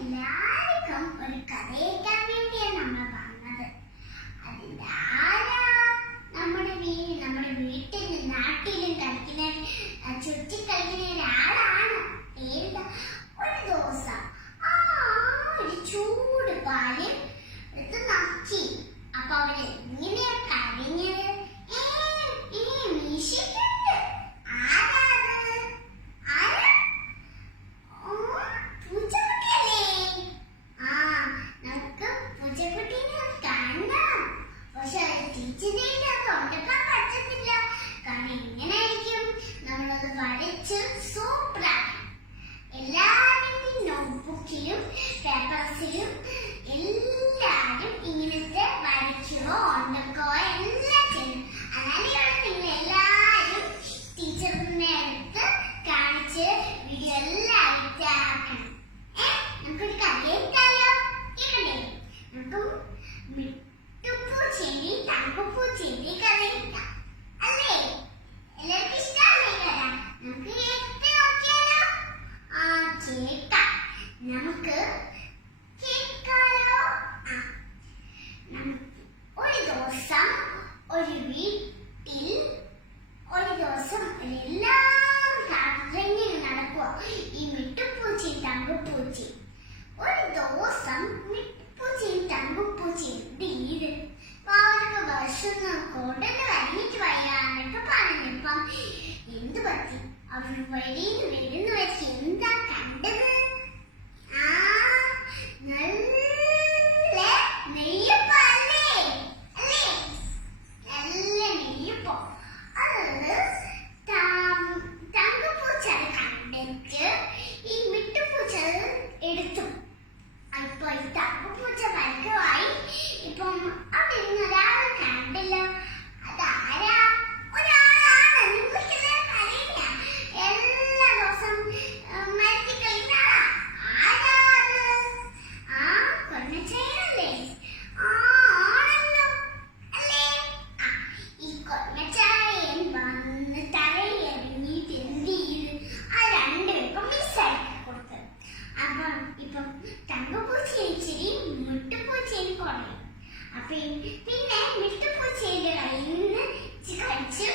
എല്ലാവർക്കും ഒരു കഥ കേൾക്കാൻ വേണ്ടിയാണ് നമ്മൾ പറഞ്ഞത്. അതിന്റെ നമ്മുടെ വീട്ടിലും നാട്ടിലും കളിക്കുന്ന ചുറ്റി കളിക്കുന്ന ഒരാളാണ്. പേര് ഒരു ദിവസം ഒരു ചൂട് പാല് എടുത്ത് നക്കി. അപ്പൊ അവര് ഇങ്ങനെയാ കരഞ്ഞത്. മീശക്കുണ്ട്. ആരാത്? ആരാ? പൂച്ചക്കുട്ടിയല്ലേ? നമുക്ക് പൂച്ചക്കുട്ടീനെ കാണണം. പക്ഷെ ടീച്ചറിനെ തൊണ്ടക്കാൻ പറ്റത്തില്ല. കാരണം എങ്ങനെയായിരിക്കും നമ്മളത് വരച്ച് സൂപ്പറാക്കി എല്ലാവരും നോട്ട്ബുക്കിലും പേപ്പേഴ്സിലും എല്ലാരും ഇങ്ങനത്തെ വരയ്ക്കുകയോ ഉണ്ടാക്കുകയോ എല്ലാം ചെയ്യും. അങ്ങനെയാണ് നിങ്ങൾ എല്ലാവരും ടീച്ചറിന്റെ അടുത്ത് കാണിച്ച് വീഡിയോ എല്ലാം ആക്കണം. നമുക്കൊരു കഥ കേട്ടാലോ? കേൾക്കണ്ടേ? നമുക്ക് മിട്ടുപൂച്ചേരി തങ്കപ്പൂച്ചേരി കഥ കേൾക്കാം അല്ലേ? എല്ലാവർക്കും ഇഷ്ടമല്ലേ കഥ? നമുക്ക് കേട്ട് നോക്കിയാലോ? കേൾക്കാം. നമുക്ക് കേൾക്കാലോ? ഒരു ദിവസം ഒരു വീട്ടിൽ എല്ലാം കറങ്ങി നടക്കുക. ഈ മിട്ടുപൂച്ചയും തങ്കപ്പൂച്ചയും. ഒരു ദിവസം മിട്ടുപൂച്ചയും തങ്കപ്പൂച്ചയും അവർക്ക് വിശന്ന് കൊടന്ന് കഴിഞ്ഞിട്ട് വയ്യാന്നൊക്കെ പറഞ്ഞപ്പം എന്തു പറ്റി? അവർ വഴിയിൽ വരുന്ന വെച്ച് എന്താ കണ്ടത്? നല്ല നെയ്യപ്പം അല്ലേ? നല്ല നെയ്യപ്പം. അത് തങ്കപ്പൂച്ച അത് കണ്ടിട്ട് ഈ മിട്ടുപൂച്ച എടുത്തു. ഇപ്പൊ ഈ തങ്കപ്പൂച്ച വർഗമായി. ഇപ്പം അവിടെ ഒരാളെ കണ്ടല്ലോ. അതാരാ? ഒരാളാണ്. നിങ്ങൾക്കെല്ലാം അറിയില്ല. എല്ലാ ദിവസം മരത്തിൽ കളിക്കുന്ന ആരാ? കൊന്നച്ചയല്ലേ? ആണല്ലോ അല്ലേ? ഈ കൊന്നച്ചായൻ വന്ന് തലയിറങ്ങിയിട്ട് എന്ത് ചെയ്ത് രണ്ടുപേർക്കും മിസ്സാക്കി കൊടുത്തത്. അപ്പൊ ഇപ്പം തങ്കപ്പൂച്ചയെ ഇച്ചിരി മിട്ടുപൂച്ചയിൽ കുറയും. അപ്പൊ പിന്നെ മിട്ടുപൂച്ചയുടെ കയ്യിൽ നിന്ന് കഴിച്ച്